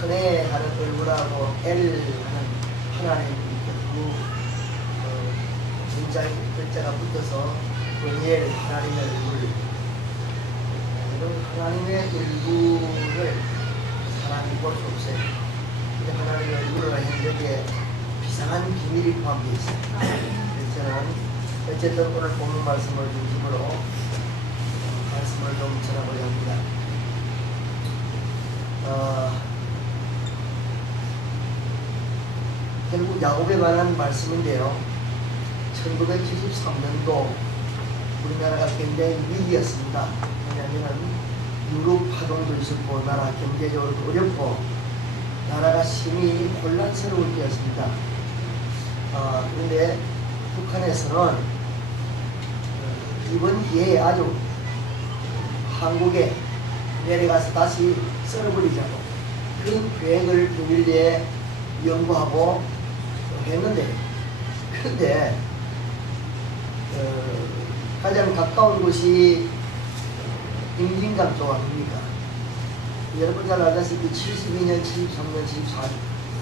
큰애 하는 얼굴하고 L 하는 하나님 진짜 글자가 붙어서 은혜의 하나님의 얼굴, 이런 하나님의 얼굴을 사람이 볼 수 없어요. 근데 하나님의 얼굴을 현재에 비상한 비밀이 포함되어 있어요. 그래서 저는 어쨌든 오늘 본문 말씀을 중심으로 말씀을 좀 전하고자 합니다. 결국 야곱에 관한 말씀인데요. 1973년도 우리나라가 굉장히 위기였습니다. 왜냐하면 유럽 파동도 있었고 나라 경제적으로 어렵고 나라가 심히 혼란스러울 때였습니다. 그런데 북한에서는 이번 기회에 아주 한국에 내려가서 다시 썰어버리자고 그런 계획을 비밀리에 연구하고 했는데, 그런데 가장 가까운 곳이 임진강 쪽 아닙니까? 여러분 잘 알다시피 72년, 73년,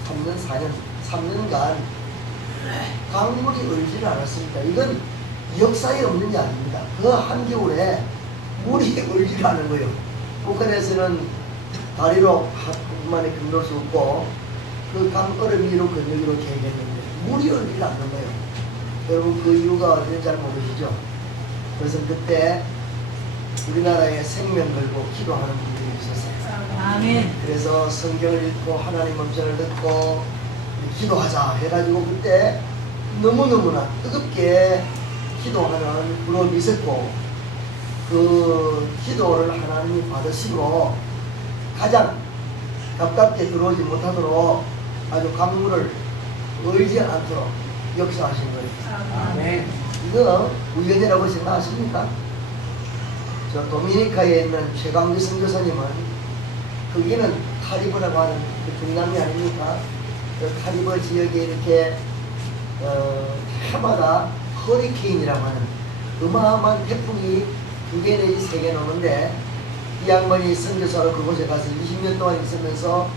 74년, 3년간 강물이 얼지를 않았습니다. 이건 역사에 없는 게 아닙니다. 그 한겨울에 물이 얼지를 않은 거예요. 북한에서는 다리로 한분만에 건널 수 없고 그 강 얼음 위로 건너기로 계획했는데 물이 얼지를 않는 거예요. 여러분 그 이유가 어딘지 잘 모르시죠? 그래서 그때 우리나라에 생명 걸고 기도하는 분들이 있었어요. 아멘. 그래서 성경을 읽고 하나님 음성을 듣고 기도하자 해가지고 그때 너무너무나 뜨겁게 기도하는 그룹이 있었고, 그 기도를 하나님이 받으시고 가장 가깝게 들어오지 못하도록 아주 강물을 얼지 않도록 역사하신 거예요. 아멘. 이거 우연이라고 생각하십니까? 저 도미니카에 있는 최강규 선교사님은, 거기는 카리브라고 하는 그 중남미 아닙니까? 그 카리브 지역에 이렇게 해마다 허리케인이라고 하는 어마어마한 태풍이 2개 내지 3개 오는데, 이 양반이 선교사로 그곳에 가서 20년 동안 있으면서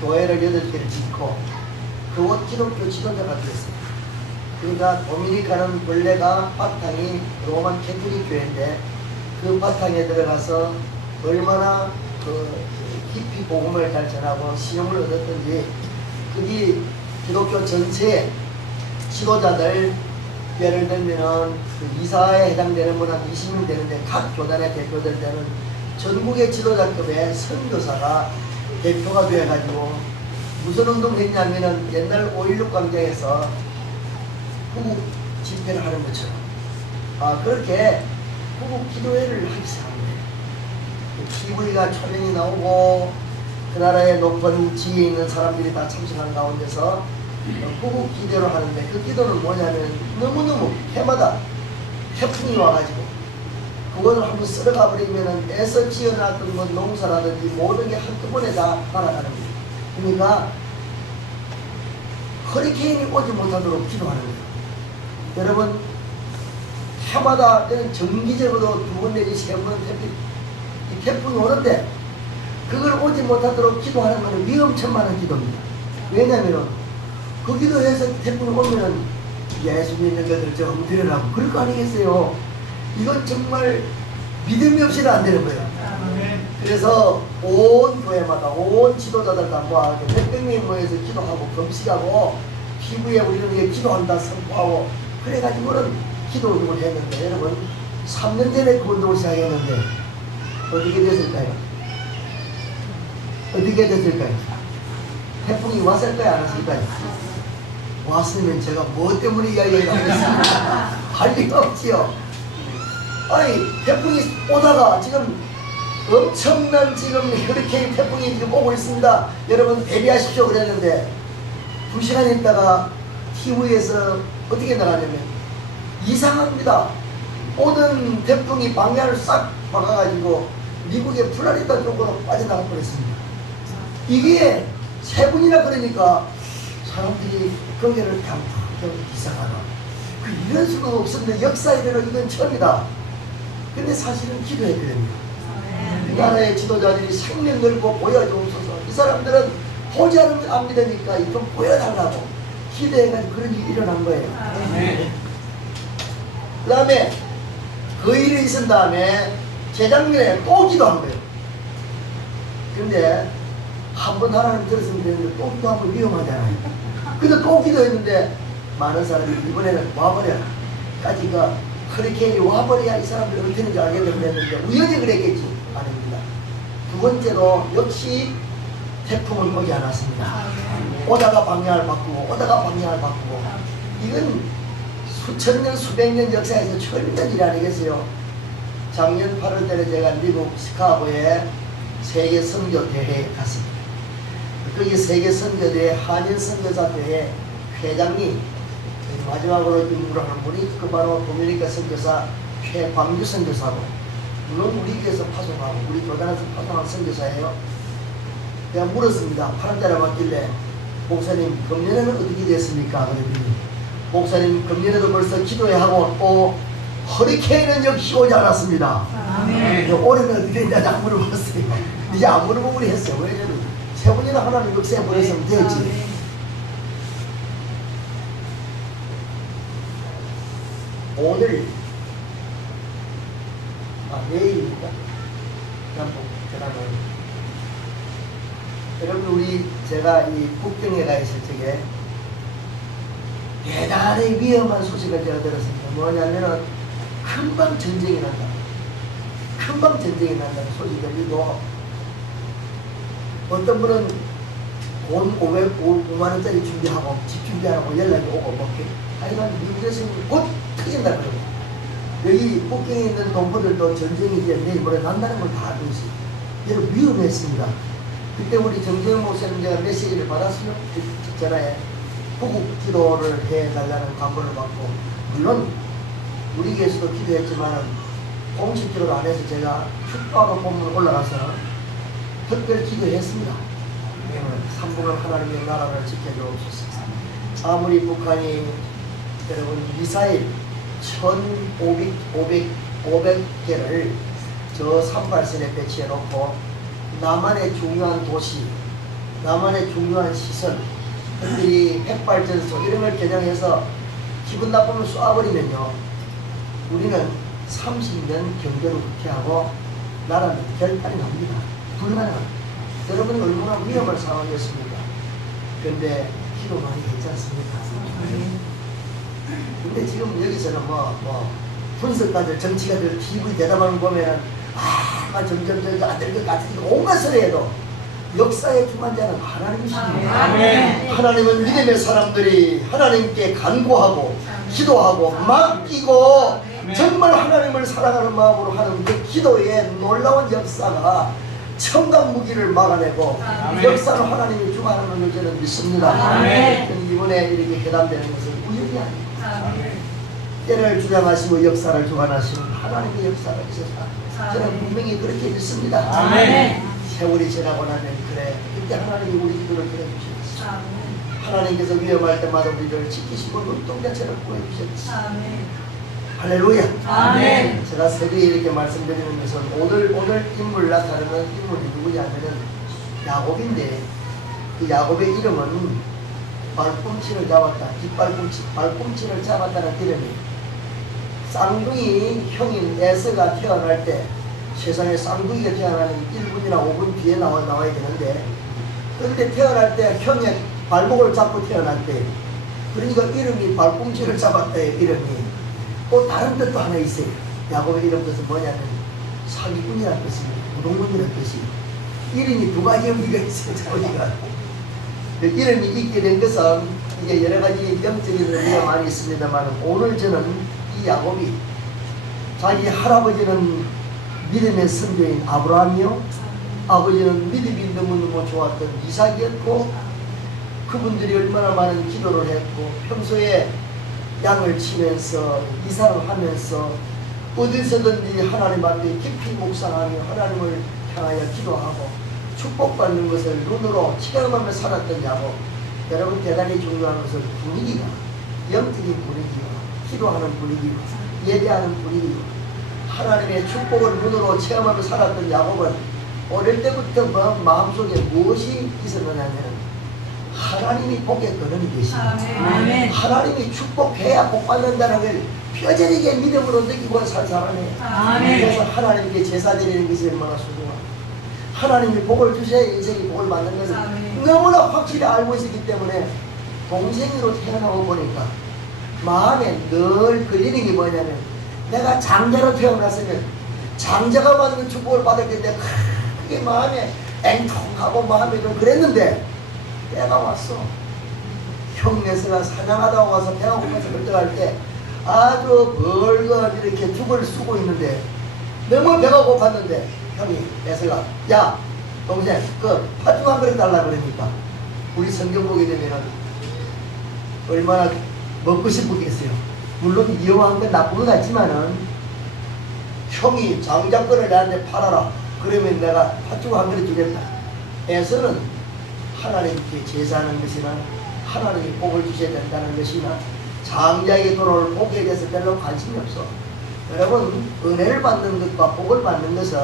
교회를 8개를 짓고 그곳 기독교 지도자가 되었어요. 그러니까 도미니카는 본래가 바탕이 로만 캐톨릭 교회인데 그 바탕에 들어가서 얼마나 그 깊이 복음을 잘 전하고 시험을 얻었던지, 거기 기독교 전체의 지도자들, 예를 들면은 그 이사에 해당되는 분 한 20명 되는데 각 교단의 대표들 되는 전국의 지도자급의 선교사가 대표가 되어가지고 무슨 운동을 했냐면은 옛날 5.16 광장에서 후국 집회를 하는 것처럼 그렇게 후국 기도회를 하기 시작한 거예요. TV가 초면이 나오고 그 나라의 높은 지위에 있는 사람들이 다 참석한 가운데서 후국 기도를 하는데, 그 기도는 뭐냐면 너무너무 해마다 태풍이 와가지고 그것을 한번 쓸어가 버리면은 애써 지어놨던 뭐 농사라든지 모든 게 한꺼번에 다 날아가는 거예요. 그러니까 허리케인이 오지 못하도록 기도하는 거예요. 여러분, 해마다 정기적으로 2번 내지 3번 태풍이 오는데 그걸 오지 못하도록 기도하는 것은 위험천만한 기도입니다. 왜냐면은 그 기도해서 태풍이 오면은 예수 믿는 것들 좀 드리라고 그럴 거 아니겠어요? 이건 정말 믿음이 없이는 안 되는 거예요. 그래서 온 교회마다 온 지도자들 다 모아서 몇백 명이 모여서 기도하고 금식하고 TV에 우리는 기도한다 선포하고 그래가지고는 기도 운동을 했는데, 여러분 3년 전에 그 운동을 시작했는데 어떻게 됐을까요? 어떻게 됐을까요? 태풍이 왔을까요? 안 왔을까요? 왔으면 제가 뭐 때문에 이야기를 하겠습니까? 할 리가 없지요. 아니 태풍이 오다가 지금 엄청난 지금 허리케인 태풍이 지금 오고 있습니다. 여러분 대비하십시오 그랬는데 2시간 있다가 TV에서 어떻게 나가냐면 이상합니다. 오던 태풍이 방향을 싹 막아가지고 미국의 플로리다 쪽으로 빠져나갈 뻔했습니다. 이게 3분이나 그러니까 사람들이 거기를 깜빡 이상하다. 이런 수가 없었는데 역사에는 이건 처음이다. 근데 사실은 기도했거든요. 이 나라의 지도자들이 생명 걸고 보여주옵소서, 이 사람들은 보지 않으면 안 믿으니까 이건 보여달라고 기대해가지고 그런 일이 일어난 거예요. 그 다음에 그 일이 있은 다음에 재작년에 또 기도한 거예요. 그런데 한 번 하나님 들었으면 되는데 또 기도하면 위험하잖아요. 근데 또 기도했는데 많은 사람이 이번에는 와버려라 까지 그 허리케인이 와버려야 이 사람들이 어떻게 되는지 알게 됐는데 우연히 그랬겠지. 아닙니다. 두 번째로 역시 태풍은 오지 않았습니다. 오다가 방향을 바꾸고 오다가 방향을 바꾸고 이건 수천 년 수백 년 역사에서 처음 있는 일 아니겠어요. 작년 8월달에 제가 미국 시카고에 세계 선교 대회에 갔습니다. 거기 세계 선교대회 한인 선교사 대회 회장이 마지막으로 임무를 하는 분이 그 바로 도미니카 선교사 최광주 선교사고, 물론 우리 교회에서 파송하고 우리 교단에서 파송한 선교사예요. 내가 물었습니다. 8월달에 왔길래 목사님 금년에는 어떻게 됐습니까? 그랬더니 목사님 금년에도 벌써 기도해야 하고 또 허리케인은 역시 오지 않았습니다. 올해는 어떻게 됐냐 안 물어봤어요. 이제 안 물어보고 했어요. 왜냐면 세 번이나 하나님 역사에 보냈으면 되었지. 오늘 내일입니까? 여러분 우리 제가 이 북경에 가 있을 적에 대단히 위험한 소식을 제가 들었습니다. 뭐냐면은 금방 전쟁이 난다. 금방 전쟁이 난다는 소식이 들리고 어떤 분은 돈 500만원짜리 준비하고 집 준비하고 연락이 오고 뭐 하지만 미국에서는 곧 터진다 그러고 여기 북경에 있는 동포들도 전쟁이 이제 내일 모레 난다는 걸 다 알고 있어요. 여러분 위험했습니다. 그때 우리 정재영 목사님 제가 메시지를 받았어요. 전화에 구국 기도를 해달라는 광고를 받고 물론 우리 교회에서도 기도했지만 공식 기도를 안 해서 제가 특파로 본문 올라가서 특별 기도했습니다. 삼봉을 하나님의 나라를 지켜주옵소서. 아무리 북한이 여러분 미사일 1,500개를 저 38선에 배치해 놓고 남한의 중요한 도시, 남한의 중요한 시설, 특히 핵발전소 이런 걸 개량해서 기분 나쁘면 쏴버리면요 우리는 30년 경제로 후퇴하고 나라는 결단이 납니다. 불가능합니다. 여러분은 얼마나 위험한 상황이었습니까? 그런데 기도 많이 했지 않습니까? 근데 지금 여기서는 분석가들, 정치가들 TV 대답하는 거 보면 점점 안 될 것 같으니까 온갖 소리 해도 역사의 주관자는 하나님이십니다. 하나님은 믿음의 사람들이 하나님께 간구하고 기도하고 맡기고 정말 하나님을 사랑하는 마음으로 하는 그 기도의 놀라운 역사가 첨단 무기를 막아내고 역사를 하나님이 주관하는 걸 저는 믿습니다. 이번에 이렇게 회담되는 것은 우연이 아닙니다. 때를 주장하시고 역사를 주관하시는 하나님의 역사가 있었다. 저는 분명히 그렇게 믿습니다. 세월이 지나고 나면 그래 그때 하나님이 우리 기도를 들어주셨어. 하나님께서 위험할 때마다 우리를 지키시고 눈동자처럼 구해주셨어. 할렐루야. 제가 새벽에 이렇게 말씀드리는 것은 오늘 인물 나타나는 인물이 누구냐면은 야곱인데 그 야곱의 이름은 발꿈치를 잡았다. 발꿈치를 잡았다는 이름이 쌍둥이 형인 에서가 태어날 때 세상에 쌍둥이가 태어나는 1분이나 5분 뒤에 나와야 되는데 그런데 태어날 때 형의 발목을 잡고 태어날 때 그러니까 이름이 발꿈치를 잡았다의 이름이 또 다른 뜻도 하나 있어요. 야곱의 이름 뜻은 뭐냐면 사기꾼이라는 뜻입니다. 부동문이라는 뜻이 이름이 두 가지 의미가 있어요. 자기가 이름이 있게 된 것은 이게 여러 가지 영적인 의미가 많이 있습니다만 오늘 저는 이 야곱이 자기 할아버지는 믿음의 선조인 아브라함이요 아버지는 믿음이 너무너무 좋았던 이삭이었고 그분들이 얼마나 많은 기도를 했고 평소에 양을 치면서 이사를 하면서 어디서든지 하나님 앞에 깊이 묵상하며 하나님을 향하여 기도하고 축복받는 것을 눈으로 체험하며 살았던 야곱. 여러분 대단히 중요한 것은 분위기가 영적인 분위기가 기도하는 분위기고 예배하는 분위기고 하나님의 축복을 눈으로 체험하며 살았던 야곱은 어릴 때부터 마음속에 무엇이 있었느냐면 하나님이 복의 근원이 되십니다. 하나님이 축복해야 복 받는다는 걸 뼈저리게 믿음으로 느끼고 살 사람이에요. 그래서 하나님께 제사 드리는 것이 얼마나 소중하고 하나님이 복을 주셔야 인생이 복을 받는 것을 너무나 확실히 알고 있었기 때문에 동생으로 태어나고 보니까 마음에 늘 걸리는 게 뭐냐면 내가 장자로 태어났으면 장자가 받는 축복을 받을 텐데 그게 마음에 앵통하고 마음에 좀 그랬는데 때가 왔어. 형네서가 사냥하다 와서 배가 고파서 걸떡할 때 아주 벌건 이렇게 죽을 쓰고 있는데 너무 배가 고팠는데 형이 애서가 야 동생 그 팥죽 한 그릇 달라 그러니까 우리 성경 보게 되면은 얼마나 먹고 싶었겠어요. 물론 이용한 건 나쁜 것 같지만은 형이 장작권을 나한테 팔아라 그러면 내가 팥죽 한 그릇 주겠다. 애서는 하나님께 제사하는 것이나 하나님이 복을 주셔야 된다는 것이나 장자에게 돌아올 복에 대해서 별로 관심이 없어. 여러분 은혜를 받는 것과 복을 받는 것은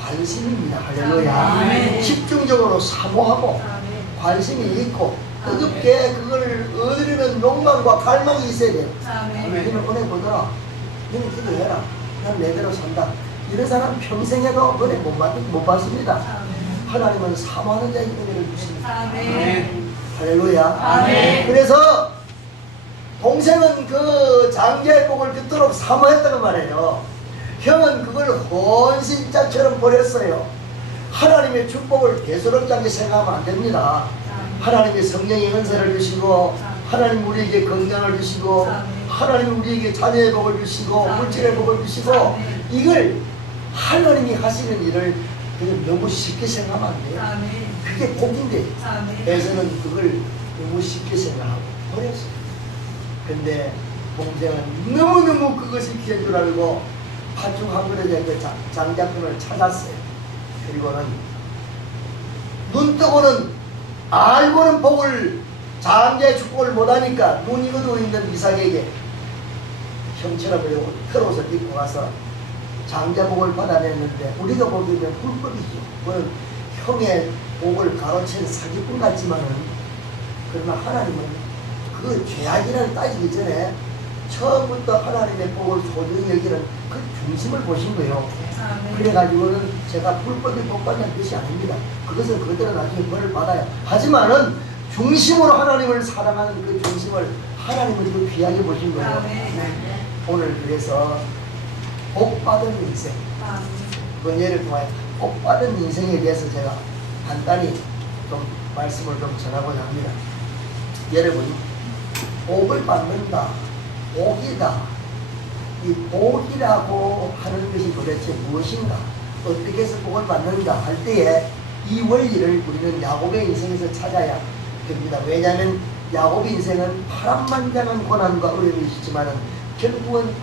관심입니다. 할렐루야. 집중적으로 사모하고 관심이 있고 뜨겁게 그걸 얻으려는 욕망과 갈망이 있어야 돼요. 너는 은혜 보더라. 너는 기도해라. 난 내대로 산다. 이런 사람 평생에도 은혜 못 받습니다. 하나님은 사모하는 자에게 은혜를 주십니다. 할렐루야. 그래서 동생은 그 장자의 복을 그토록 사모했다고 말해요. 형은 그걸 헌신자처럼 버렸어요. 하나님의 축복을 대수롭지 않게 생각하면 안 됩니다. 하나님의 성령의 은사를 주시고 하나님 우리에게 건강을 주시고 하나님 우리에게 자녀의 복을 주시고 물질의 복을 주시고 이걸 하나님이 하시는 일을 그냥 너무 쉽게 생각하면 안 돼요. 그게 복인데 에서는 그걸 너무 쉽게 생각하고 버렸어요. 근데 동생은 너무너무 그것이 귀한 줄 알고 팥죽 한 그릇에 그 장작권을 찾았어요. 그리고는 눈 뜨고는 알고는 복을 장자의 축복을 못하니까 눈이 어두워 있는 이삭에게 형처럼 큰 옷을 입고 가서 장자복을 받아냈는데 우리가 보기에는 불법이죠. 그건 형의 복을 가로챈 사기꾼 같지만은 그러나 하나님은 그 죄악이라는 따지기 전에 처음부터 하나님의 복을 소중히 여기는 그 중심을 보신 거예요. 그래가지고는 제가 불법이 복받는 뜻이 아닙니다. 그것은 그대로 나중에 벌을 받아요. 하지만은 중심으로 하나님을 사랑하는 그 중심을 하나님은 그 귀하게 보신 거예요. 오늘 그래서 복받은 인생, 은혜를 통하여 복받은 인생에 대해서 제가 간단히 좀 말씀을 좀 전하고자 합니다. 여러분, 복을 받는다, 복이다. 이 복이라고 하는 것이 도대체 무엇인가? 어떻게 해서 복을 받는가 할 때에 이 원리를 우리는 야곱의 인생에서 찾아야 됩니다. 왜냐하면 야곱의 인생은 파란만장한 고난과 어려움이 있지만은 결국은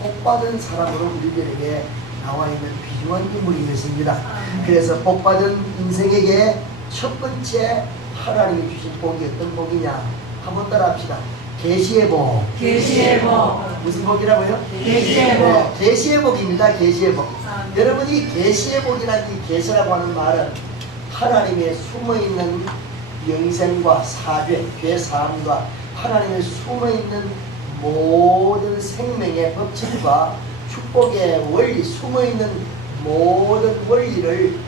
복받은 사람으로 우리들에게 나와 있는 귀중한 인물인 것입니다. 그래서 복받은 인생에게 첫 번째 하나님이 주신 복이 어떤 복이냐? 한번 따라합시다. 계시의 복. 계시의 복. 무슨 복이라고요? 계시의 복. 네, 계시의 복입니다. 계시의 복. 여러분 이 계시의 복이라는 이 계시라고 하는 말은 하나님의 숨어있는 영생과 사죄, 죄 사함과 하나님의 숨어있는 모든 생명의 법칙과 축복의 원리, 숨어있는 모든 원리를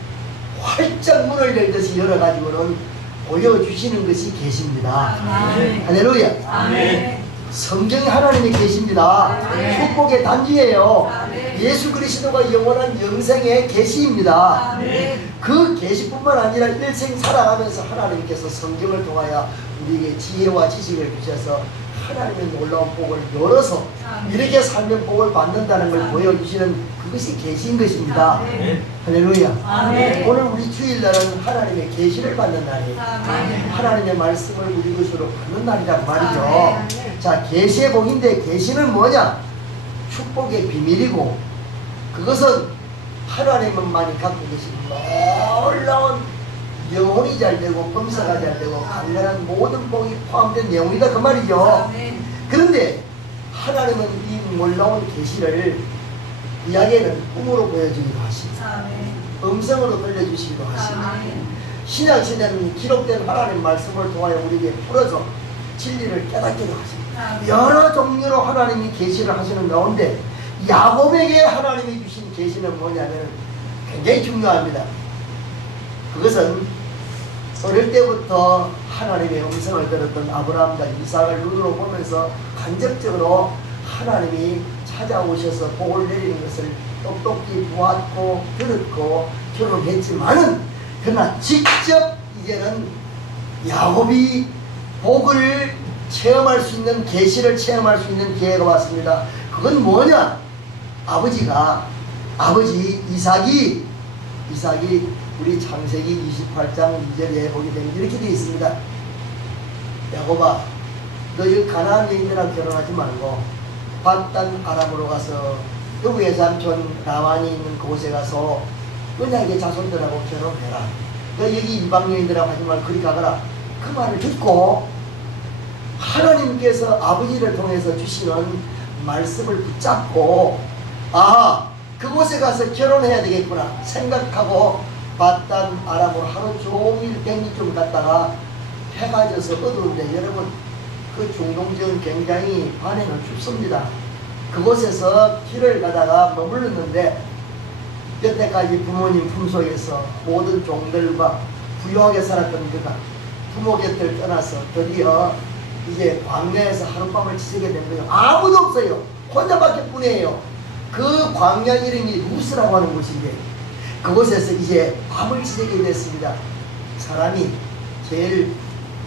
활짝 문을 열듯이 열어가지고는 보여주시는 것이 계십니다. 할렐루야. 아멘. 성경이 하나님의 계십니다. 축복의 단지예요. 예수 그리스도가 영원한 영생의 계시입니다. 그 계시뿐만 아니라 일생 살아가면서 하나님께서 성경을 통하여 우리에게 지혜와 지식을 주셔서 하나님의 놀라운 복을 열어서 이렇게 살면 복을 받는다는 걸 보여주시는 그것이 계시인 것입니다. 할렐루야. 오늘 우리 주일날은 하나님의 계시를 받는 날이에요. 하나님의 말씀을 우리 것으로 받는 날이란 말이죠. 자, 계시의 복인데 계시는 뭐냐? 축복의 비밀이고 그것은 하나님만이 갖고 계신 놀라운 영혼이 잘 되고 범사가 잘 되고 강렬한 모든 복이 포함된 내용이다 그 말이죠. 그런데 하나님은 이 놀라운 계시를 이야기는 꿈으로 보여주기도 하십니다. 음성으로 들려주시기도 하십니다. 신약시대는 기록된 하나님 말씀을 통하여 우리에게 풀어서 진리를 깨닫기도 하십니다. 여러 종류로 하나님이 계시를 하시는 가운데 야곱에게 하나님이 주신 계시는 뭐냐면 굉장히 중요합니다. 그것은 어릴 때부터 하나님의 음성을 들었던 아브라함과 이삭을 눈으로 보면서 간접적으로 하나님이 찾아오셔서 복을 내리는 것을 똑똑히 보았고 들었고 경험했지만은 그러나 직접 이제는 야곱이 복을 체험할 수 있는 계시를 체험할 수 있는 기회가 왔습니다. 그건 뭐냐? 아버지 이삭이 우리 창세기 28장 2절에 보게 되면 이렇게 되어 있습니다. 야곱아, 너희 가나안 여인들랑 결혼하지 말고 밧단 아람으로 가서 그 외삼촌 라반이 있는 그곳에 가서 은하의 자손들하고 결혼해라. 너 여기 이방 여인들하고 하지 말고 그리 가거라. 그 말을 듣고 하나님께서 아버지를 통해서 주시는 말씀을 붙잡고 그곳에 가서 결혼해야 되겠구나 생각하고 밧단 아람으로 하루 종일 백리좀 갔다가 해가 져서 어두운데 여러분 그 중동 지역은 굉장히 밤에는 춥습니다. 그곳에서 길을 가다가 머물렀는데 여태까지 부모님 품속에서 모든 종들과 부유하게 살았던 그가 부모 곁을 떠나서 드디어 이제 광야에서 하룻밤을 지새게 된 거예요. 아무도 없어요. 혼자밖에 뿐이에요. 그 광야 이름이 루스라고 하는 곳인데 그곳에서 이제 밤을 지새게 됐습니다. 사람이 제일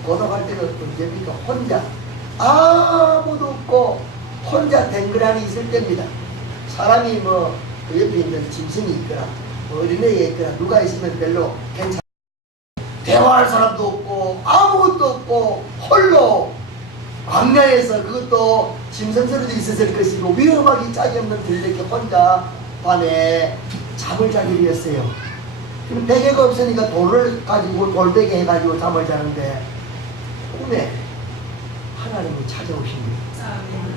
고독할 때가 언제입니까? 혼자 아무도 없고 혼자 댕그라니 있을 때입니다. 사람이 뭐 그 옆에 있는 짐승이 있거나 어린애가 있거나 누가 있으면 별로 괜찮아요. 대화할 사람도 없고 아무것도 없고 홀로 광야에서 그것도 짐승소리도 있었을 것이고 위험하기 짝이 없는 들녘에 혼자 밤에 잠을 자기로 했어요. 그럼 베개가 없으니까 돌을 가지고 돌베개 해가지고 잠을 자는데 꿈에 하나님이 찾아오신 거예요.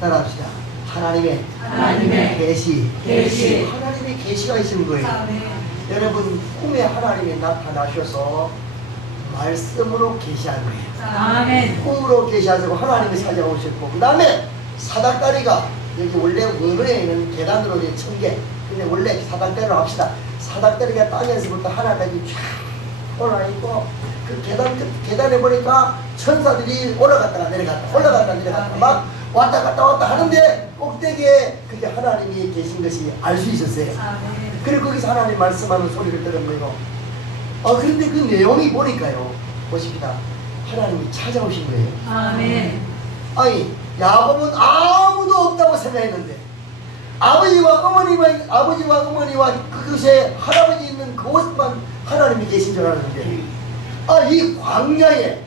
따라합시다. 하나님의 계시. 하나님의 계시가 있는 거예요. 여러분 꿈에 하나님이 나타나셔서 말씀으로 계시한 거예요. 꿈으로 계시하시고 하나님이 찾아오셨고 그 다음에 사닥다리가 여기 원래 원어에는 계단으로 된 천개 근데 원래 사닥다리로 합시다. 사닥다리가 땅에서부터 하나까지 쫙 올라있고 그 계단에 보니까 천사들이 올라갔다가 내려갔다 막 왔다 갔다 하는데 꼭대기에 그게 하나님이 계신 것이 알 수 있었어요. 그리고 거기서 하나님 말씀하는 소리를 들은 거예요. 그런데 그 내용이 보니까요. 보십니다. 하나님이 찾아오신 거예요. 아니 야곱은 아무도 없다고 생각했는데 아버지와 어머니와 그곳에 할아버지 있는 그곳만 하나님이 계신 줄 알았는데 이 광야에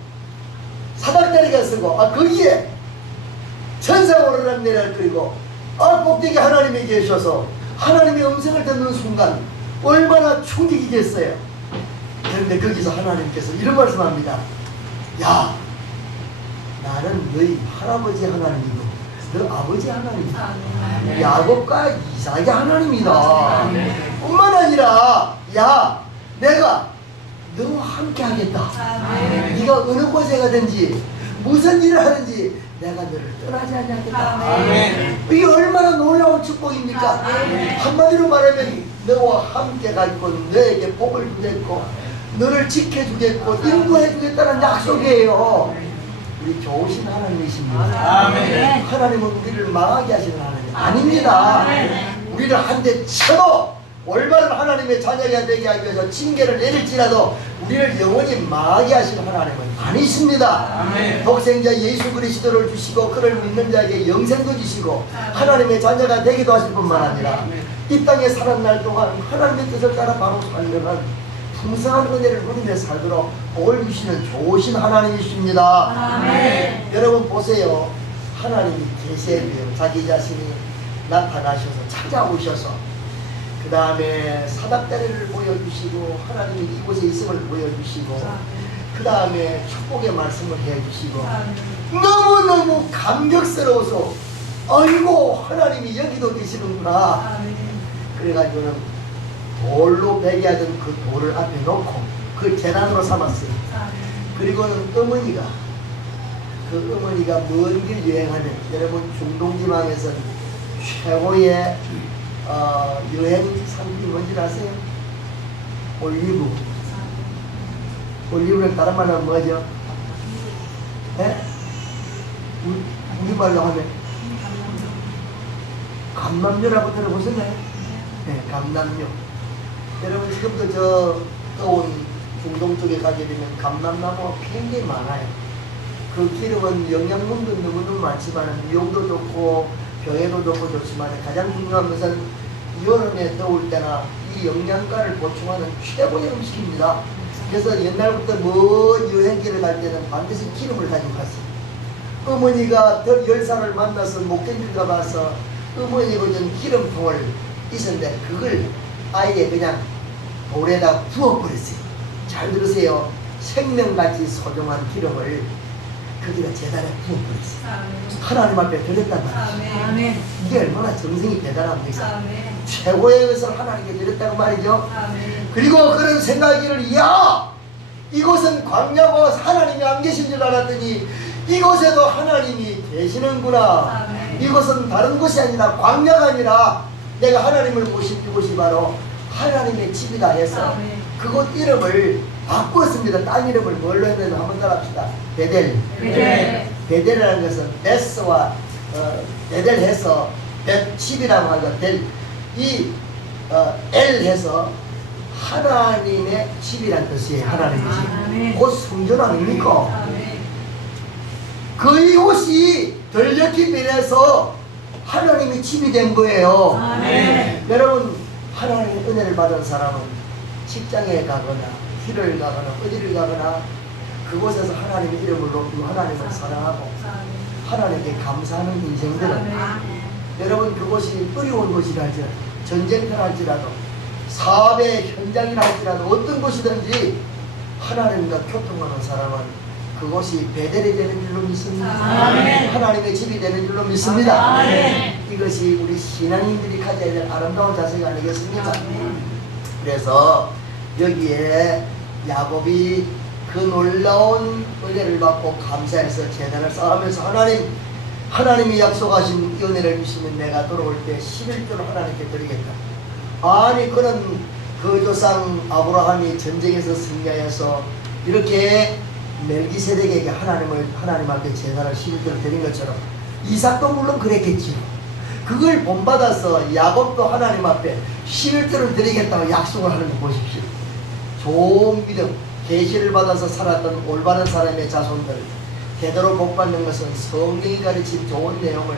사닥다리가 쓰고 거기에 천사가 오르락내리락 그리고 꼭대기 하나님이 계셔서 하나님의 음성을 듣는 순간 얼마나 충격이겠어요. 그런데 거기서 하나님께서 이런 말씀합니다. 야, 나는 너희 할아버지 하나님이고 너 아버지 하나님이다. 야곱과 이삭의 하나님이다. 뿐만 아니라 야, 내가 너와 함께 하겠다. 네가 어느 곳에 가든지 무슨 일을 하든지 내가 너를 떠나지 않겠다. 이게 얼마나 놀라운 축복입니까? 한마디로 말하면 너와 함께 가겠고 너에게 복을 주겠고 너를 지켜주겠고 인도해주겠다는 약속이에요. 우리 좋으신 하나님이십니다. 하나님은 우리를 망하게 하시는 하나님 아닙니다. 우리를 한 대 쳐도 올바른 하나님의 자녀가 되게 하기 위해서 징계를 내릴지라도 우리를 영원히 망하게 하시는 하나님은 아니십니다. 독생자 예수 그리스도를 주시고 그를 믿는 자에게 영생도 주시고 하나님의 자녀가 되기도 하실 뿐만 아니라 이 땅에 사는 날 동안 하나님의 뜻을 따라 바로 살려는 풍성한 은혜를 누리며 살도록 복을 주시는 좋으신 하나님이십니다. 여러분 보세요. 하나님이 계시해요. 자기 자신이 나타나셔서 찾아오셔서 그 다음에 사닥다리를 보여주시고 하나님이 이곳에 있음을 보여주시고 그 다음에 축복의 말씀을 해주시고 너무너무 감격스러워서 아이고 하나님이 여기도 계시는구나. 그래가지고는 돌로 베개하던 그 돌을 앞에 놓고 그 제단으로 삼았어요. 그리고는 어머니가 먼 길 여행하는, 여러분 중동지방에서는 최고의 여행 상품이 뭔지 아세요? 올리브. 올리브를 다른 말로 하면 뭐죠? 네? 우리말로 하면 감남료라고 들어보셨나요? 네, 감남료. 여러분 지금도 저 더운 중동 쪽에 가게 되면 감남나무가 굉장히 많아요. 그 기름은 영양분도 너무너무 많지만 미용도 좋고 병에도 좋지만 가장 중요한 것은 여름에 더울 때나 이 영양가를 보충하는 최고의 음식입니다. 그래서 옛날부터 먼 여행길을 갈 때는 반드시 기름을 가지고 갔어요. 어머니가 10살을 만나서 목견지가 봐서 어머니가 준 기름통을 있었는데 그걸 아예 그냥 돌에다 부어버렸어요. 잘 들으세요. 생명같이 소중한 기름을 거기다 제단에 부어버렸어요. 하나님 앞에 드렸단 말이죠. 이게 얼마나 정성이 대단합니까? 최고의 것을 하나님께 드렸다고 말이죠. 그리고 그런 생각이를, 야, 이곳은 광야고 하나님이 안 계신 줄 알았더니 이곳에도 하나님이 계시는구나. 이곳은 다른 곳이 아니라 광야가 아니라 내가 하나님을 모신 이곳이 바로 하나님의 집이다 해서 그곳 이름을 바꾸었습니다. 땅 이름을 뭘로 했는지 한번 따라합시다. 베델. 베델이라는 것은 베스와 베델 해서 집이라고 하죠. 이 엘 해서 하나님의 집이란 뜻이에요. 하나님의 집. 곧 성전 아닙니까? 그 이곳이 덜렸기 비해서 하나님의 집이 된 거예요. 여러분, 하나님의 은혜를 받은 사람은 직장에 가거나 길을 가거나 어디를 가거나 그곳에서 하나님의 이름을 높이고 하나님을 사랑하고 하나님께 감사하는 인생들은 여러분 그곳이 어려운 곳이라 할지라도 전쟁터라 할지라도 사업의 현장이라 할지라도 어떤 곳이든지 하나님과 교통하는 사람은 그것이 베델이 되는 줄로 믿습니다. 하나님의 집이 되는 줄로 믿습니다. 이것이 우리 신앙인들이 가져야 될 아름다운 자세가 아니겠습니까? 그래서 여기에 야곱이 그 놀라운 은혜를 받고 감사해서 제단을 쌓으면서 하나님이 약속하신 이 은혜를 주시면 내가 돌아올 때 11조를 하나님께 드리겠다. 아니 그런 그 조상 아브라함이 전쟁에서 승리하여서 이렇게 멜기세덱에게 하나님한테 제단을 11조를 드린 것처럼 이삭도 물론 그랬겠지요. 그걸 본받아서 야곱도 하나님 앞에 11조를 드리겠다고 약속을 하는 거 보십시오. 좋은 믿음, 계시를 받아서 살았던 올바른 사람의 자손들, 제대로 복받는 것은 성경이 가르친 좋은 내용을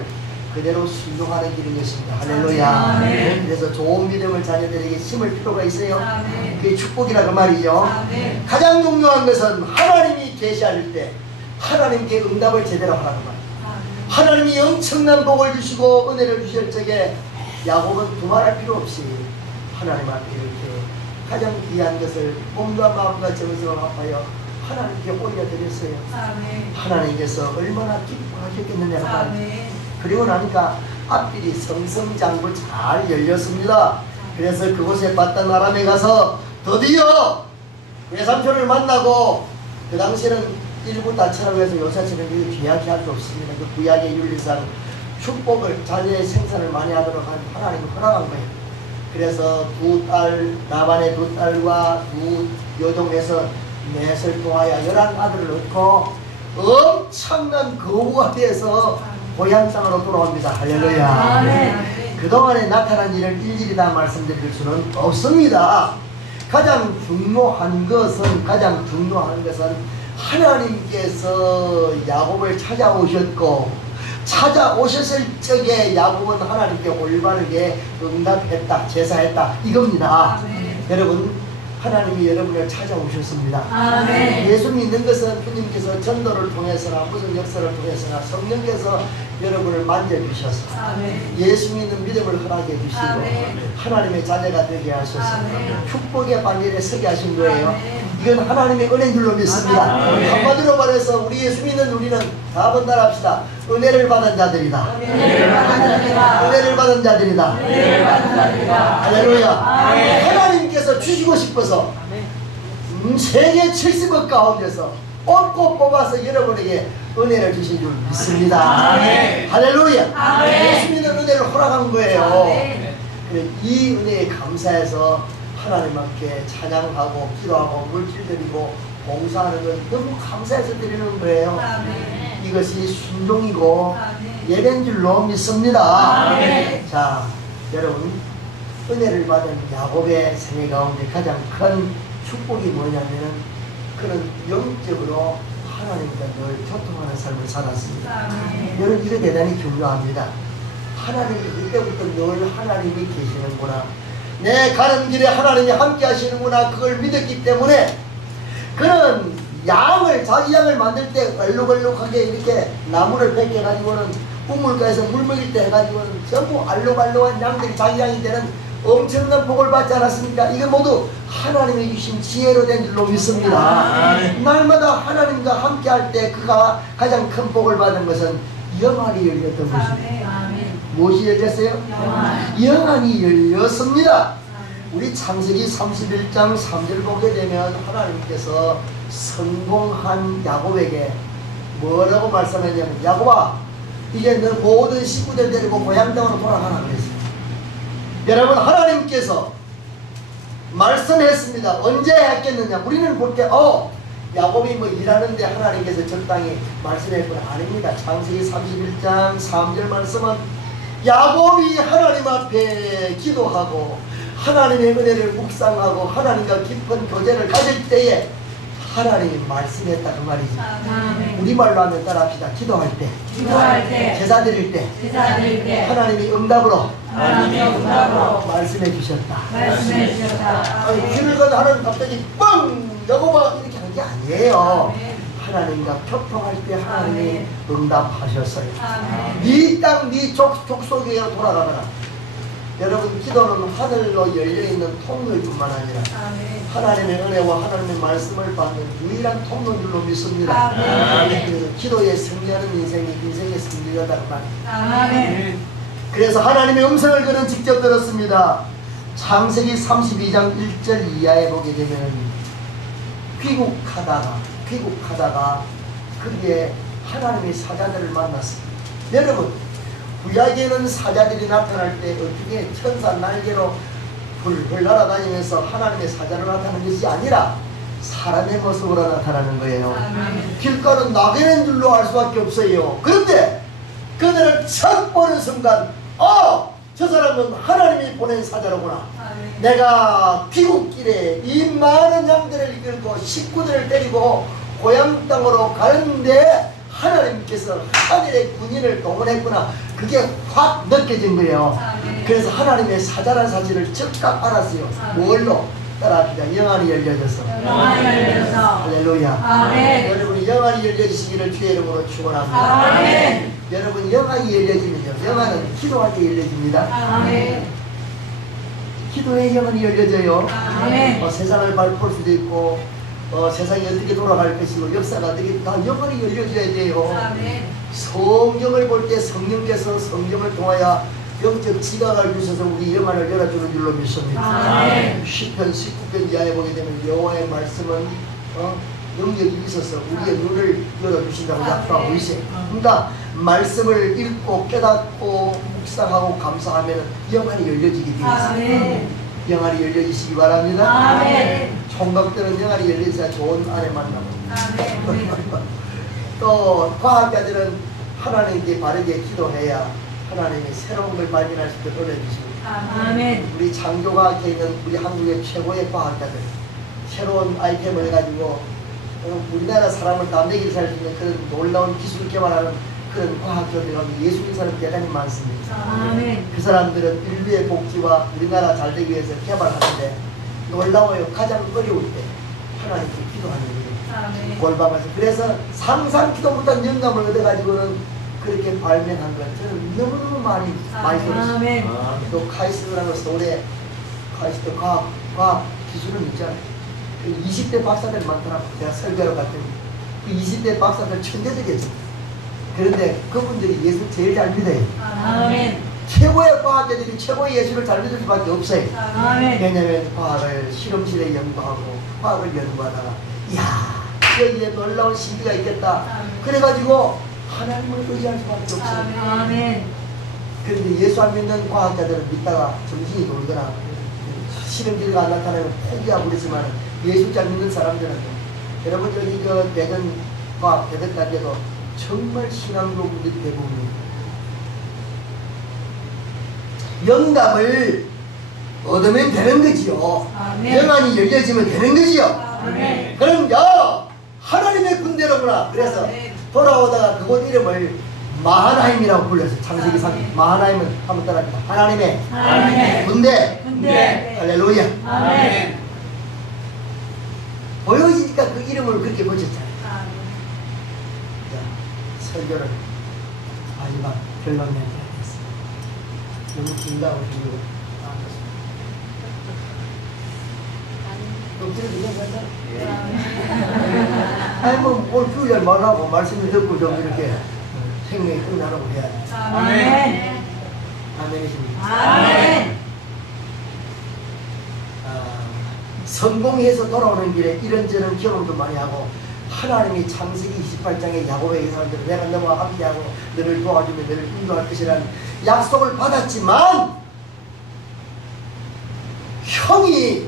그대로 순종하는 길인 것입니다. 할렐루야. 그래서 좋은 믿음을 자녀들에게 심을 필요가 있어요. 그게 축복이라고 말이죠. 가장 중요한 것은 하나님이 계시할 때 하나님께 응답을 제대로 하라는 말. 하나님이 엄청난 복을 주시고 은혜를 주실 적에 야곱은 두말할 필요 없이 하나님 앞에 이렇게 가장 귀한 것을 몸과 마음과 정성을 합하여 하나님께 올려드렸어요. 하나님께서 얼마나 기뻐하셨겠느냐고 말입니다. 그리고 나니까 앞길이 성성장구 잘 열렸습니다. 그래서 그곳에 바단 아람에 가서 드디어 외삼촌을 만나고, 그 당시에는 일부 다처라고 해서 요새처럼 귀하게 할 수 없습니다. 그 구약의 윤리상 축복을, 자녀의 생산을 많이 하도록 하나님이 허락한 거예요. 그래서 나반의 2딸과 2여종에서 넷을 통하여 11아들을 얻고 엄청난 거부가 돼서 고향 땅으로 돌아옵니다. 할렐루야. 그동안에 나타난 일을 일일이 다 말씀드릴 수는 없습니다. 가장 중요한 것은 하나님께서 야곱을 찾아오셨고, 찾아오셨을 적에 야곱은 하나님께 올바르게 응답했다, 제사했다, 이겁니다. 여러분, 하나님이 여러분을 찾아오셨습니다. 예수 믿는 것은 주님께서 전도를 통해서나 무슨 역사를 통해서나 성령께서 여러분을 만져주셔서 예수 믿는 믿음을 허락해 주시고 하나님의 자녀가 되게 하셔서 축복의 반열에 서게 하신 거예요. 이건 하나님의 은혜인 줄로 믿습니다. 한마디로 말해서 우리 예수 믿는 우리는 다 한번 따라합시다. 은혜를 받은 자들이다. 은혜를 받은 자들이다. 할렐루야. 하나님 주시고 싶어서 세계 70억 가운데서 얹고 뽑아서 여러분에게 은혜를 주신 줄 믿습니다. 할렐루야. 예수 믿는 은혜를 허락한 거예요. 그래, 이 은혜에 감사해서 하나님 앞에 찬양하고 기도하고 물질 드리고 봉사하는 건 너무 감사해서 드리는 거예요. 이것이 순종이고 예배인 줄로 믿습니다. 자, 여러분, 은혜를 받은 야곱의 생애 가운데 가장 큰 축복이 뭐냐면은 그는 영적으로 하나님과 늘 교통하는 삶을 살았습니다. 여러분, 이거 대단히 중요합니다. 하나님이 그때부터 늘 하나님이 계시는구나, 내 가는 길에 하나님이 함께 하시는구나, 그걸 믿었기 때문에 그는 자기 양을 만들 때 얼룩얼룩하게 이렇게 나무를 벗겨가지고는 우물가에서 물 먹일 때 해가지고는 전부 알록알록한 양들이 자기 양이 되는 엄청난 복을 받지 않았습니까? 이게 모두 하나님이 주신 지혜로 된 줄로 믿습니다. 날마다 하나님과 함께 할 때 그가 가장 큰 복을 받은 것은 영안이 열렸던 것입니다. 무엇이 열렸어요? 영안이 열렸습니다. 우리 창세기 31장 3절 보게 되면 하나님께서 성공한 야곱에게 뭐라고 말씀했냐면, 야곱아, 이제 너 모든 식구들 데리고 고향 땅으로 돌아가라 그랬어요. 여러분, 하나님께서 말씀했습니다. 언제 했겠느냐? 우리는 볼 때 야곱이 뭐 일하는데 하나님께서 적당히 말씀했구나. 아닙니다. 창세기 31장 3절 말씀은 야곱이 하나님 앞에 기도하고 하나님의 은혜를 묵상하고 하나님과 깊은 교제를 가질 때에 하나님이 말씀했다 그 말이지. 우리말로 하면 따라합시다. 기도할 때, 제사 드릴 때 하나님이 응답으로 말씀해 주셨다. 아니, 귀를 가도 하나님 갑자기 뻥! 야곱아! 이렇게 한 게 아니에요. 하나님과 교통할 때 하나님이 응답하셨어요. 네 땅, 네 족속에 돌아가거라. 여러분, 기도는 하늘로 열려있는 통로일 뿐만 아니라 하나님의 은혜와 하나님의 말씀을 받는 유일한 통로인 줄로 믿습니다. 그래서 기도에 승리하는 인생이 인생의 승리자다 그 말이에요. 그래서 하나님의 음성을 그는 직접 들었습니다. 창세기 32장 1절 이하에 보게 되면 귀국하다가 거기에 하나님의 사자들을 만났습니다. 여러분, 구약에는 사자들이 나타날 때 어떻게 천사 날개로 불불 날아다니면서 하나님의 사자로 나타나는 것이 아니라 사람의 모습으로 나타나는 거예요. 길가는 나귀는 줄로 알 수밖에 없어요. 그런데 그들을 첫 보는 순간 저 사람은 하나님이 보낸 사자로구나. 내가 귀국길에 이 많은 양들을 이끌고 식구들을 데리고 고향 땅으로 가는데 하나님께서 하늘의 군인을 동원했구나. 그게 확 느껴진 거예요. 그래서 하나님의 사자라는 사실을 즉각 알았어요. 뭘로? 따라합시다. 영안이 열려져서. 할렐루야. 여러분, 영안이 열려지시기를 주의 이름으로 축원합니다. 여러분, 영안이 열려지면요, 영안은 기도할 때 열려집니다. 기도에 영안이 열려져요. 세상을 바꿀 수도 있고 세상이 어떻게 돌아갈 것이고 역사가 어떻게, 다 영안이 열려져야 돼요. 성경을 볼 때 성령께서 성경을 통하여 영적 지각을 주셔서 우리 영안을 열어주는 줄로 믿습니다. 시편 19편 이하에 보게 되면 여호와의 말씀은 능력이 있어서 우리의 눈을 열어주신다고 약속하고 있어요. 그러니까 말씀을 읽고 깨닫고 묵상하고 감사하면 영안이 열려지게 되어 있어요. 영안이 열려지시기 바랍니다. 총각들은 영안이 열려서 좋은 아내 만나고 또 과학자들은 하나님께 바르게 기도해야 하나님이 새로운 걸 발견할 수 있게 돌려주십니다. 우리 창조과학에 있는 우리 한국의 최고의 과학자들 새로운 아이템을 해가지고 우리나라 사람을 남에게 살 수 있는 그런 놀라운 기술을 개발하는 그런 과학자들 가운데 예수님 사람 대단히 많습니다. 그 사람들은 인류의 복지와 우리나라 잘 되기 위해서 개발하는데 놀라워요. 가장 어려울 때 하나님께 기도하는 거예요. 골방에서. 그래서 상상 기도 못한 영감을 얻어가지고는 그렇게 발명한 것 저는 너무너무 많이 들었어요. 또 카이스트라고 서울에 카이스트 과학 기술은 있잖아요. 그 20대 박사들 많더라고요. 제가 설교를 갔더니 그 20대 박사들 천재들이었죠. 그런데 그분들이 예수 제일 잘 믿어요. 최고의 과학자들이 최고의 예술을 잘 믿을 수밖에 없어요. 아멘. 왜냐하면 과학을 실험실에 연구하고 과학을 연구하다가 이야 여기에 놀라운 신비가 있겠다. 그래가지고 하나님을 의지할 수밖에 없어요. 아멘. 그런데 예수 안 믿는 과학자들은 믿다가 정신이 돌거나 실험실가 안 나타나면 포기하고 그러지만 예수 잘 믿는 사람들은 여러분 여기 그 대전 과학 대전까지도 정말 신앙으로 믿는 대부분이에요. 영감을 얻으면 되는 거지요. 아멘. 영안이 열려지면 되는 거지요. 아멘. 그럼 야 하나님의 군대로구나. 그래서 아멘. 돌아오다가 그곳 이름을 마하나임이라고 불렀어요. 창세기 3 아멘. 마하나임은 한번 따라합니다. 하나님의 하나님의 군대. 군대. 할렐루야. 아멘. 보여지니까 그 이름을 그렇게 붙였잖아요. 아멘. 자, 설교를 마지막 결론 내야 되겠습니다. 너무 긴다고 드리고 엎드려 그냥 아니 뭐 오늘 주일 말하고 말씀을 듣고 좀 이렇게 생명이 끝나라고 해야지. 아멘. 아멘이십니까? 아멘. 성공해서 돌아오는 길에 이런저런 경험도 많이 하고 하나님이 창세기 28장의 야곱의 사람들을 내가 너와 함께하고 너를 도와주며 너를 인도할 것이라는 약속을 받았지만 형이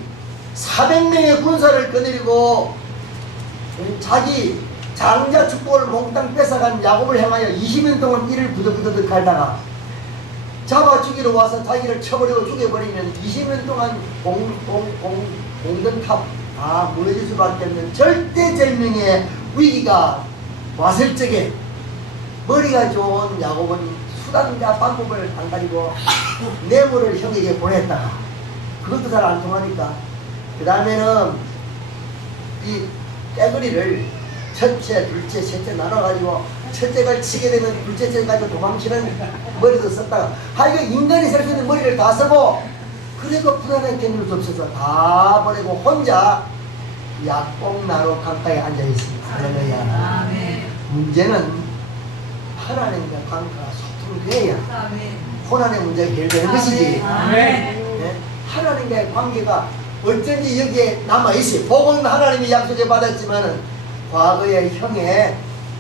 400명의 군사를 거느리고 자기 장자 축복을 몽땅 뺏어간 야곱을 향하여 20년 동안 이를 부득부득 갈다가 잡아 죽이러 와서 자기를 쳐버리고 죽여버리면 20년 동안 공든탑 다 무너질 수밖에 없는 절대절명의 위기가 왔을 적에 머리가 좋은 야곱은 수단과 방법을 안 가지고 뇌물을 형에게 보냈다가 그것도 잘 안 통하니까 그 다음에는 이 떼거리를 첫째, 둘째, 셋째 나눠가지고 첫째가 치게 되면 둘째 가지고 도망치는 머리도 썼다가 하여간 인간이 살 수 있는 머리를 다 쓰고 그래도 불안하게 견딜 수 없어서 다 보내고 혼자 약봉나루 강가에 앉아있습니다. 할렐루야. 아멘. 문제는 하나님과 관계가 소통돼야 아멘. 고난의 문제가 해결되는 것이지. 아멘. 네? 하나님과의 관계가 어쩐지 여기에 남아있어요. 복은 하나님이 약속해 받았지만은 과거의 형의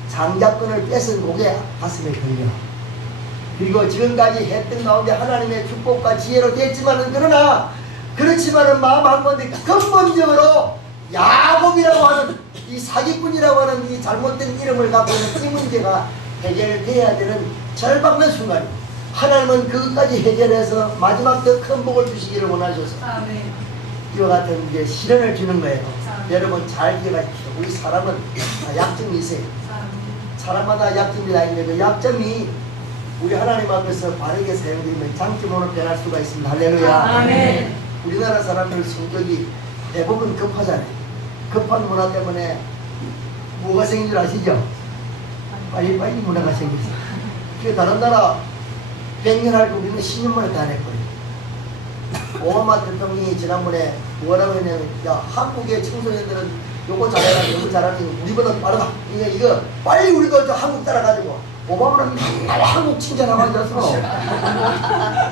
장자권을 뺏은 곡에 가슴에 걸려. 그리고 지금까지 했던 가운데 하나님의 축복과 지혜로 됐지만은 그렇지만은 마음 한건데 근본적으로 야곱이라고 하는 이 사기꾼이라고 하는 이 잘못된 이름을 갖고 있는 이 문제가 해결돼야 되는 절박한 순간이 하나님은 그것까지 해결해서 마지막 더 큰 복을 주시기를 원하셔서 아멘. 이와 같은 이제 시련을 주는 거예요. 아멘. 여러분 잘 기억하십시오. 우리 사람은 다 약점이 있어요. 아멘. 사람마다 약점이 다 있는데 그 약점이 우리 하나님 앞에서 바르게 사용되면 장점으로 변할 수가 있습니다. 할렐루야. 아멘. 우리나라 사람들 성격이 대부분 급하잖아요. 급한 문화 때문에 뭐가 생긴 줄 아시죠? 빨리빨리 문화가 생겼어요. 그 다른 나라 100년 할고 우리는 10년 만에 다 냈거든요. 오바마 대통령이 지난번에 뭐라고 했냐면 야 한국의 청소년들은 요거 잘해라 요거 잘하지 우리보다 빠르다. 이거 빨리 우리도 저 한국 따라가지고 오바마는 맨날 한국 칭찬하고 앉아서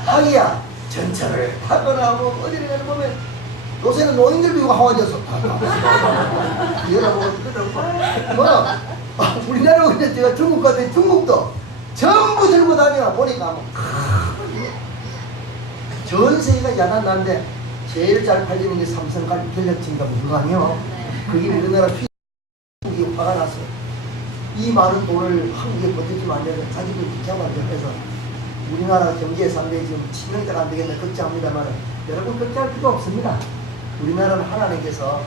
하기야 전철을 타거나 뭐 어디를 가는 보면 요새는 노인들도 이거 하고 앉아서 뭐 우리나라 근데 제가 중국 갔더니 중국도 전부 들고 다니나 보니까 뭐 전 세계가 야단나는데 제일 잘 팔리는 게 삼성 전력진가 뭐 그거 아니요? 그게 우리나라 수입이 화가 났어요. 이 많은 돈을 한국에 버티지면 안 되는 자기들 잡아줘서 우리나라 경제 3대 지금 치명타가 안 되겠네 걱정합니다만 여러분 걱정할 필요 없습니다. 우리나라는 하나님께서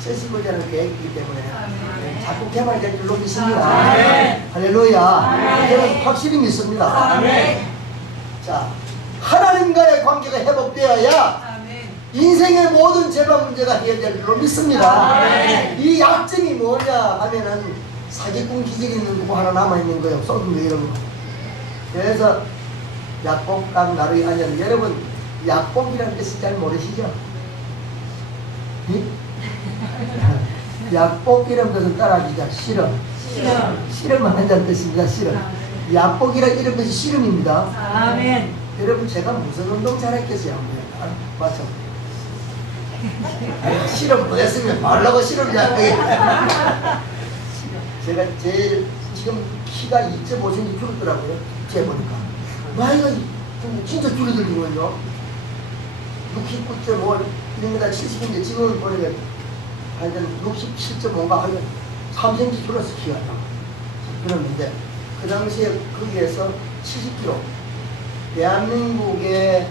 쓰시고자 하는 계획이기 때문에 아멘. 자꾸 개발될 줄로 믿습니다. 아멘. 할렐루야. 아멘. 저는 확실히 믿습니다. 아멘. 자, 하나님과의 관계가 회복되어야 아멘. 인생의 모든 재반 문제가 해결될 줄로 믿습니다. 아멘. 이 약점이 뭐냐 하면은 사기꾼 기질이 있는 거 하나 남아있는 거예요. 쏟은 거 이런 거. 그래서 약복당 나루에 앉아서 여러분 약복이라는 뜻을 잘 모르시죠? 약복이라는 뜻은 따라하기자 실험. 실험을 한다는 뜻입니다. 실험. 약복이라는 이름 뜻이 실험입니다. 아멘. 여러분 제가 무슨 운동 잘했겠어요? 맞죠? 실험 못했으면 말라고 실험 잘해. 제가 제일 지금 키가 2.5cm 줄었더라고요. 재보니까 나이가 진짜 줄어들거든요. 69.5 1m 70인데 지금 보니까 하여튼 67.5가 하여튼 3cm 줄었어 키가. 그랬는데 그 당시에 거기에서 70kg 대한민국의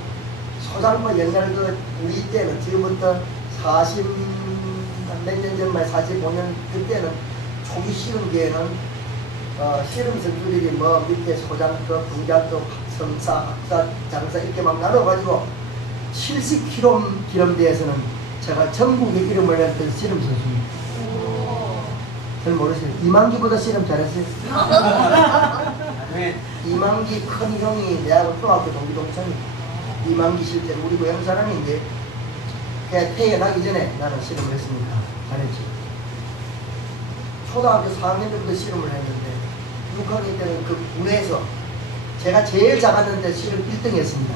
소장파 옛날 그 우리 때는 지금부터 40 몇 년 전만 45년 그때는 초기 씨름계에는 씨름 선수들이 뭐 밑에 소장급, 부장급, 성사, 학사, 장사 이렇게 막 나눠가지고 70kg 기름대에서는 제가 전국의 이름을 냈던 씨름 선수입니다. 잘 모르세요. 이만기보다 씨름 잘했어요. 이만기 큰 형이 내하고 중학교 동기 동창이에요. 이만기 실제 우리 고향 사람인데 그냥 태어나기 전에 나는 씨름을 했으니까 잘했지. 초등학교 4학년 때부터 씨름을 했는데 6학년 때는 그 군에서 제가 제일 작았는데 씨름 1등 했습니다.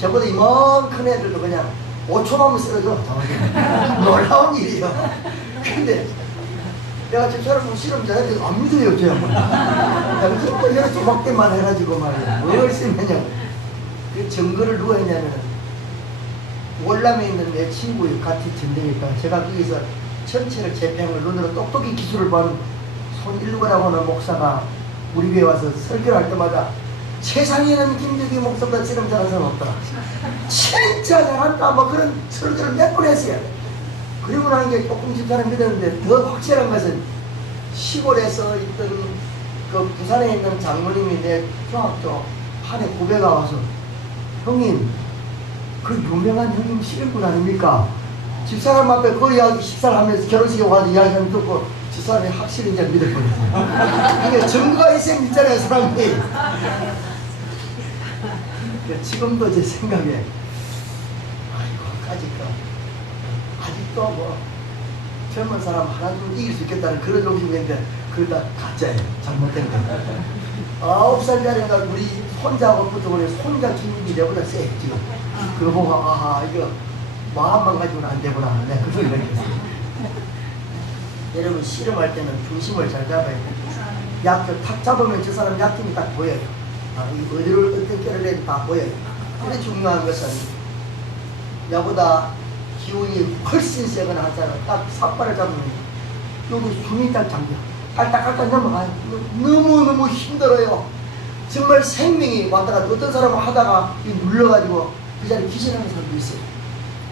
저보다 이만큰 애들도 그냥 5초만 쓰러져. 놀라운 일이요. 근데 내가 저 사람 씨름 잘했는데 안 믿어요. 저 이런 조막대만 해가지고 말이야. 뭘 쓰느냐고. 그 증거를 누가 했냐면 월남에 있는 내 친구의 같이 전쟁이니까 제가 거기서 전체를 재평을 눈으로 똑똑히 기술을 본 손일루가라고 하는 목사가 우리 교회 와서 설교를 할 때마다 세상에는 김대기 목사보다 씨름 잘하는 사람 없더라. 진짜 잘한다. 뭐 그런 설교를 몇 번 했어요. 그리고 나는 게 조금 집사람 믿었는데 더 확실한 것은 시골에서 있던 그 부산에 있는 장모님이 내 중학교 한해 고배가 와서 형님 그 유명한 형님 씨름꾼 아닙니까? 집사람 앞에 그 이야기 식사를 하면서 결혼식에 와서 이야기하는 거 듣고 집사람이 확실히 이제 믿을 뻔했어요. 이게 증거가 있어야 믿잖아요 사람이. 지금도 제 생각에 아직도 뭐 젊은 사람 하나도 이길 수 있겠다는 그런 욕심인데 그러다 가짜예요. 잘못된 거예요. 9살짜리가 우리 손자하고 붙어보니 손자 기분이 내보다 세 지금. 그거 보고 아하 이거 마음만 가지고는 안 되구나. 내가 그걸 느꼈어요. 여러분 씨름할 때는 중심을 잘 잡아야 돼요. 약점 탁 잡으면 저 사람 약점이 딱 보여요. 이 어디를 어떻게 끌어내는지 다 보여요. 근데 중요한 것은 나보다 기운이 훨씬 세거나 한 사람 딱 삿발을 잡으면 여기 숨이 딱 잠겨. 깔딱깔딱 넘어가요. 너무너무 힘들어요. 정말 생명이 왔다가 어떤 사람은 하다가 눌러가지고 그 자리에 기절하는 사람도 있어요.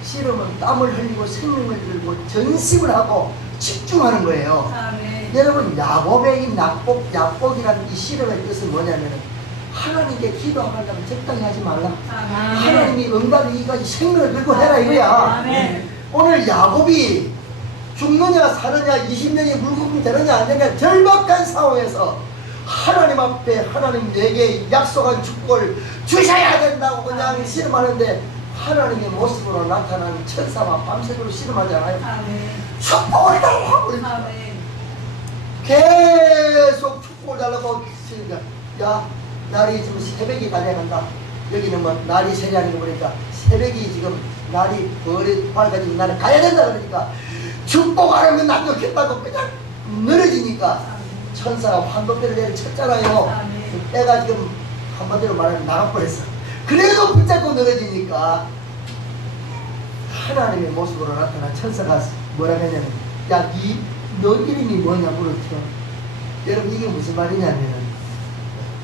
씨름은 땀을 흘리고 생명을 들고 전심을 하고 집중하는 거예요. 여러분 야곱의 약복이라는 이 씨름의 뜻은 뭐냐면 하나님께 기도하려면 적당히 하지 말라. 하나님이 응답이 이거 생명을 들고 해라 이거야. 오늘 야곱이 죽느냐 사느냐 20년이 물고기 되느냐 안 되느냐 절박한 상황에서 하나님 앞에 하나님 내게 약속한 축복을 주셔야 된다고 그냥 씨름하는데 하나님의 모습으로 나타난 천사와 밤새도록 씨름하잖아요. 축복을 달라고 계속 축복을 달라고 야 날이 지금 새벽이 다 돼간다. 여기는 뭐 날이 세려하는 거 보니까 새벽이 지금 날이 벌이 밝아지고 나는 가야 된다 그러니까 축복 안 하면 난 좋겠다고 그냥 늘어지니까 천사가 환도뼈를 내려쳤잖아요. 때가 지금 한마디로 말하면 나갈 뻔했어. 그래도 붙잡고 늘어지니까 하나님의 모습으로 나타난 천사가 뭐라 하냐면 야 너 이름이 뭐냐 물었죠. 여러분 이게 무슨 말이냐면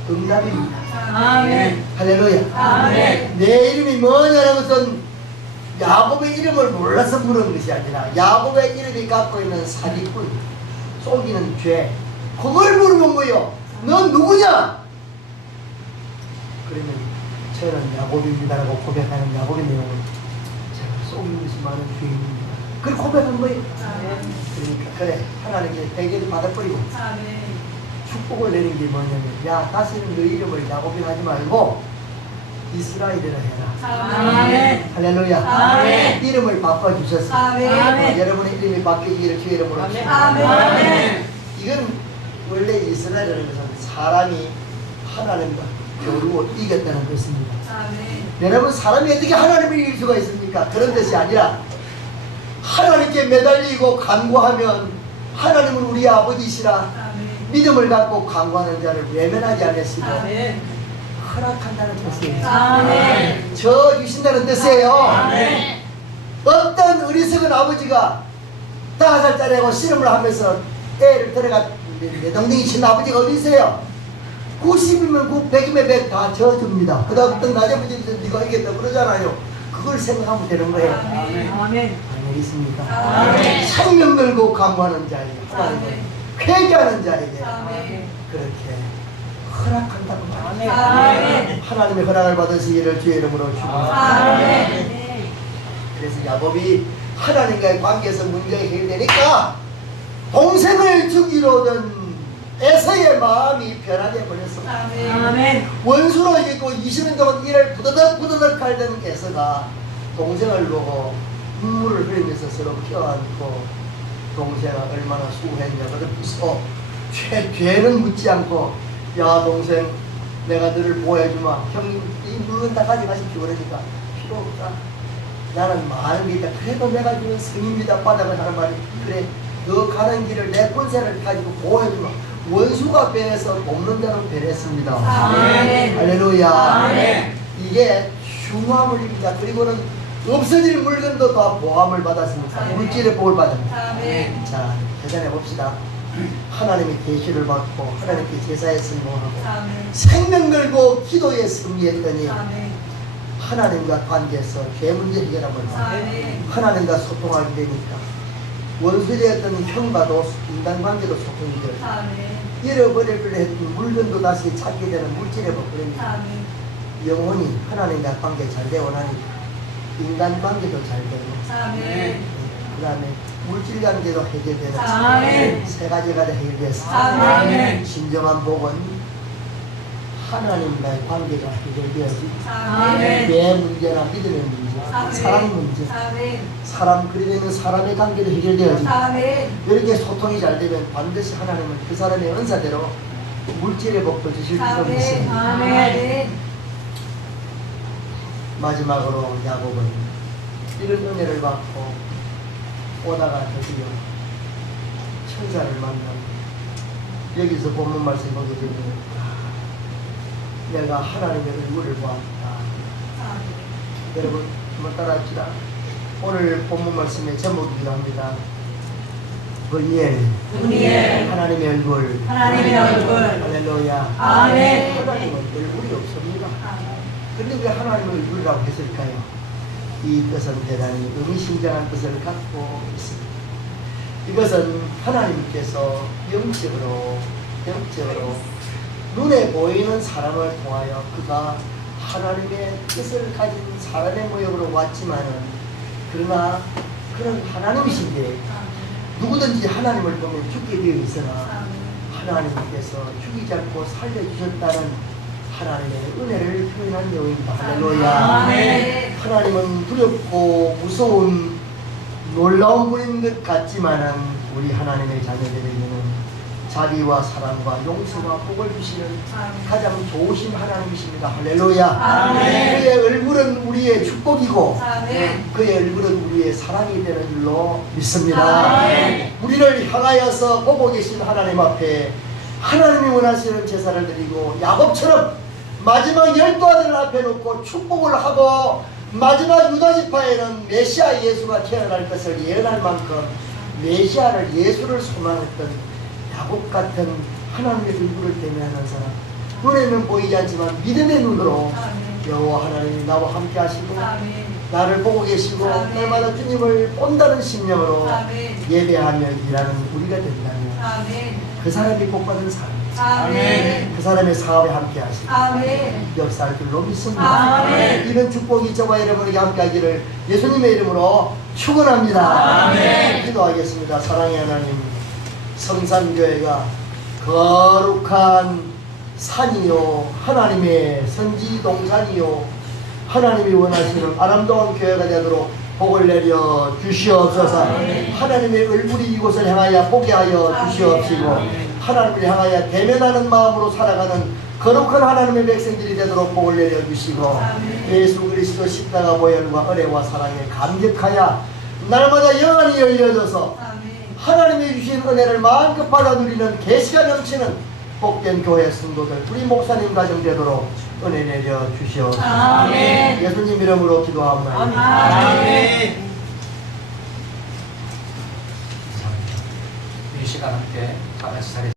응답입니다. 아멘. 할렐루야. 아멘. 내 이름이 뭐냐라고 해서 야곱의 이름을 몰라서 물은 것이 아니라 야곱의 이름이 갖고 있는 사기꾼, 속이는 죄, 그걸 물으면 뭐요? 넌 누구냐? 그러면 저는 야곱입니다라고 고백하는 야곱의 내용은 제가 속인 것이 많은 죄인입니다. 그걸 고백한 거예요. 그러니까 그래 하나님께 회개를 받아버리고 축복을 내린 게 뭐냐면 야 다시는 너 이름을 야곱이라 하지 말고 이스라엘이라 해라. 아멘. 할렐루야. 아멘. 이름을 바꿔주셨어요. 아멘. 여러분의 이름이 바뀌기를 주의 이름으로 아멘. 축복합니다. 이건 원래 이스라엘이라는 것은 사람이 하나님과 겨루어 이겼다는 뜻입니다. 여러분, 사람이 어떻게 하나님을 이길 수가 있습니까? 그런 뜻이 아니라 하나님께 매달리고 간구하면 하나님은 우리 아버지시라 믿음을 갖고 간구하는 자를 외면하지 않으시고 허락한다는 뜻이에요. 저 주신다는 뜻이에요. 어떤 어리석은 아버지가 5살짜리하고 씨름을 하면서 애를 들어가 내동댕이 친 아버지가 어디 있어요? 90이면 9, 100이면 100 다 져줍니다. 그 다음 또 낮아버지면서 네가 이겼다 그러잖아요. 그걸 생각하면 되는 거예요. 아멘. 있습니까? 생명 걸고 간구하는 자에게 하나님은 회개하는 자에게 그렇게 허락한다고 말합니다. 하나님의 허락을 받으시기를 주의 이름으로 축원합니다. 그래서 야곱이 하나님과의 관계에서 문제가 해결되니까 동생을 죽이려던 에서의 마음이 변하게 버렸습니다. 원수로 이겼고 20년 동안 이를 부드덕 갈던 에서가 동생을 보고 눈물을 흘리면서 서로 껴안고 동생아 얼마나 수고했냐 그러면서 죄는 묻지 않고 야 동생 내가 너를 보호해주마 형님 이 물건 다 가져가십시오 그러니까 필요 없다 나는 많은 게 있다 그래도 내가 주는 성입니다 바닥을 하는 말이 그래 너 가는 길을 내 권세를 가지고 보호해주마 원수가 변해서 돕는 자로 변했습니다. 할렐루야. 이게 흉화물입니다. 그리고는 없어질 물건도 다 보함을 받았습니다. 물질의 복을 받습니다. 자, 계산해 봅시다. 하나님의 계시를 받고 하나님께 제사에 승복하고 생명 걸고 기도에 승리했더니 하나님과 관계에서 죄 문제 해결하면 하나님과 소통하게 되니까 원수되었던 형과도 인간관계도 소통이 되고 잃어버리려 했던 물건도 다시 찾게 되는 물질의 법 그러니까 영혼이 하나님과 관계 잘 되고 나니까 인간관계도 잘 되고 그 다음에 물질관계도 해결되는 세 가지가 다 해결됐습니다. 진정한 복은 하나님과의 관계가 해결되어지 내 문제나 믿음의 문제, 사랑 문제 사람 그리는 사람의 관계도 해결되어지 이렇게 소통이 잘 되면 반드시 하나님은 그 사람의 은사대로 물질의 복도 주실 수 있습니다. 마지막으로 야곱은 이런 은혜를 받고 오다가 드디어 천사를 만나고 여기서 본문 말씀 보게 되면 내가 하나님의 얼굴을 보았다. 여러분 한번 따라합시다. 오늘 본문 말씀의 제목이기도 합니다. 브니엘 하나님의 얼굴 할렐루야. 하나님은 얼굴이 없습니다. 그런데 왜 하나님의 얼굴이라고 했을까요? 이 뜻은 대단히 의미심장한 뜻을 갖고 있습니다. 이것은 하나님께서 영적으로 눈에 보이는 사람을 통하여 그가 하나님의 뜻을 가진 사람의 모형으로 왔지만은 그러나 그런 하나님이신데 누구든지 하나님을 보면 죽게 되어 있으나 하나님께서 죽이지 않고 살려주셨다는 하나님의 은혜를 표현한 내용입니다. 할렐루야. 하나님은 두렵고 무서운 놀라운 분인 것 같지만은 우리 하나님의 자녀들에게는 자비와 사랑과 용서와 복을 주시는 가장 좋으신 하나님이십니다. 할렐루야. 그의 얼굴은 우리의 축복이고 그의 얼굴은 우리의 사랑이 되는 줄로 믿습니다. 우리를 향하여서 보고 계신 하나님 앞에 하나님이 원하시는 제사를 드리고 야곱처럼 마지막 12아들을 앞에 놓고 축복을 하고 마지막 유다지파에는 메시아 예수가 태어날 것을 예언할 만큼 메시아를 예수를 소망했던 야곱 같은 하나님의 얼굴을 대면하는 사람 눈에는 보이지 않지만 믿음의 눈으로 여호와 하나님이 나와 함께 하시고 나를 보고 계시고 날마다 주님을 본다는 심령으로 예배하며 일하는 우리가 된다면 그 사람이 복받은 사람 그 사람의 사업에 함께 하시고 역사할 줄로 믿습니다. 이런 축복이 저와 여러분에게 함께 하기를 예수님의 이름으로 축원합니다. 기도하겠습니다. 사랑의 하나님, 성산교회가 거룩한 산이요 하나님의 선지동산이요 하나님이 원하시는 아름다운 교회가 되도록 복을 내려 주시옵소서. 하나님의 얼굴이 이곳을 향하여 보게 하여 주시옵시고 하나님을 향하여 대면하는 마음으로 살아가는 그 거룩한 하나님의 백성들이 되도록 복을 내려주시고 아멘. 예수 그리스도 십자가 보혈과 은혜와 사랑에 감격하여 날마다 영안이 열려져서 아멘. 하나님이 주신 은혜를 마음껏 받아 누리는 계시가 넘치는 복된 교회 성도들 우리 목사님 가정 되도록 은혜 내려 주시옵소서. 아멘. 예수님 이름으로 기도합니다. 아멘. 이 시간 함께 다 같이 자리